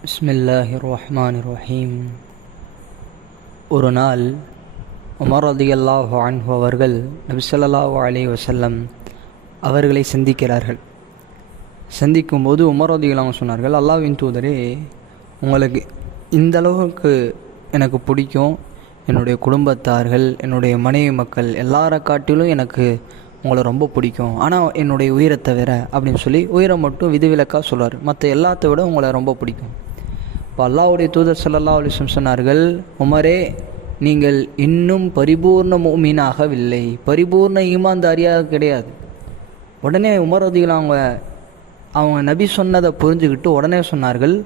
பிஸ்மில்லாஹி ரஹ்மான் ரஹீம் ஒரு நாள் உமர் அல்லாஹ் அன்ஹு அவர்கள் நபிசல்லாஹு அலி வசல்லம் அவர்களை சந்திக்கிறார்கள். சந்திக்கும்போது உமர் ரதியல்லாஹு சொன்னார்கள் அல்லாஹ்வின் தூதரே உங்களுக்கு இந்த அளவுக்கு எனக்கு பிடிக்கும். என்னுடைய குடும்பத்தார்கள் என்னுடைய மனைவி மக்கள் எல்லாரை காட்டிலும் எனக்கு உங்களை ரொம்ப பிடிக்கும். ஆனால் என்னுடைய உயிரை தவிர அப்படின்னு சொல்லி உயிரை மட்டும் விதிவிலக்காக சொல்கிறார் மற்ற எல்லாத்த விட உங்களை ரொம்ப பிடிக்கும். இப்போ அல்லாவுடைய தூதர் சல்லல்லா அலிஸ்லம் சொன்னார்கள் உமரே நீங்கள் இன்னும் பரிபூர்ண மீனாகவில்லை பரிபூர்ண ஈமான்தாரியாக கிடையாது. உடனே உமர் அவங்க அவங்க நபி சொன்னதை புரிஞ்சுக்கிட்டு உடனே சொன்னார்கள்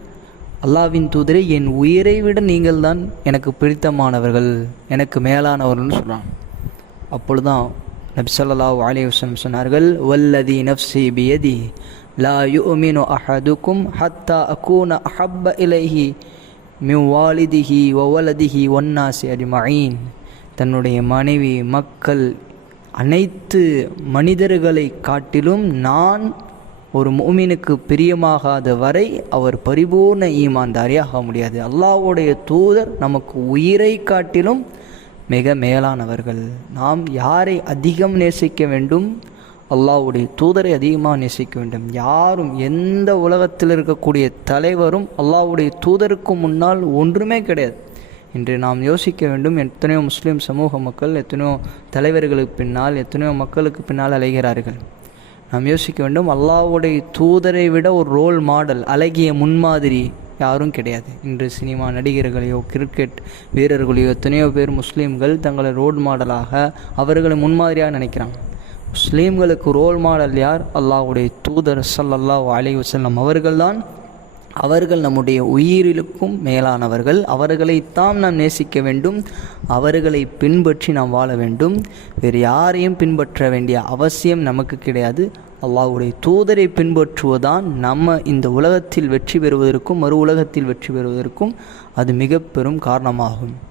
அல்லாவின் தூதரே என் உயிரை விட நீங்கள் தான் எனக்கு பிடித்தமானவர்கள் எனக்கு மேலானவர்கள்னு சொல்கிறான் அப்பொழுதுதான் நபி ஸல்லல்லாஹு அலைஹி சொன்னார்கள் வல்லதி நஃப்சி பியதி லா யுமினு அஹதுக்கும் ஹத்தா அகூன அஹப்ப இலைஹி மின் ஒவலதிஹி ஒன்னாசி அடிமயின் தன்னுடைய மனைவி மக்கள் அனைத்து மனிதர்களை காட்டிலும் நான் ஒரு மூமினுக்கு பிரியமாகாத வரை அவர் பரிபூர்ண ஈமான்தாரியாக முடியாது. அல்லாஹ்வுடைய தூதர் நமக்கு உயிரை காட்டிலும் மிக மேலானவர்கள். நாம் யாரை அதிகம் நேசிக்க வேண்டும்? அல்லாவுடைய தூதரை அதிகமாக நேசிக்க வேண்டும். யாரும் எந்த உலகத்தில் இருக்கக்கூடிய தலைவரும் அல்லாவுடைய தூதருக்கு முன்னால் ஒன்றுமே கிடையாது. இன்று நாம் யோசிக்க வேண்டும் எத்தனையோ முஸ்லீம் சமூக மக்கள் எத்தனையோ தலைவர்களுக்கு பின்னால் எத்தனையோ மக்களுக்கு பின்னால் அலைகிறார்கள். நாம் யோசிக்க வேண்டும் அல்லாவுடைய தூதரை விட ஒரு ரோல் மாடல் அழகிய முன்மாதிரி யாரும் கிடையாது. இன்று சினிமா நடிகர்களையோ கிரிக்கெட் வீரர்களையோ எத்தனையோ பேர் முஸ்லீம்கள் தங்களை ரோல் மாடலாக அவர்களை முன்மாதிரியாக நினைக்கிறாங்க. முஸ்லீம்களுக்கு ரோல் மாடல் யார்? அல்லாஹ்வுடைய தூதர் சல்லல்லாஹ் அலைஹி வசல்லம் அவர்கள்தான். அவர்கள் நம்முடைய உயிரிலுக்கும் மேலானவர்கள். அவர்களைத்தான் நாம் நேசிக்க வேண்டும். அவர்களை பின்பற்றி நாம் வாழ வேண்டும். வேறு யாரையும் பின்பற்ற வேண்டிய அவசியம் நமக்கு கிடையாது. அல்லாவுடைய தூதரை பின்பற்றுவதுதான் நம்ம இந்த உலகத்தில் வெற்றி பெறுவதற்கும் மறு உலகத்தில் வெற்றி பெறுவதற்கும் அது மிக பெரும் காரணமாகும்.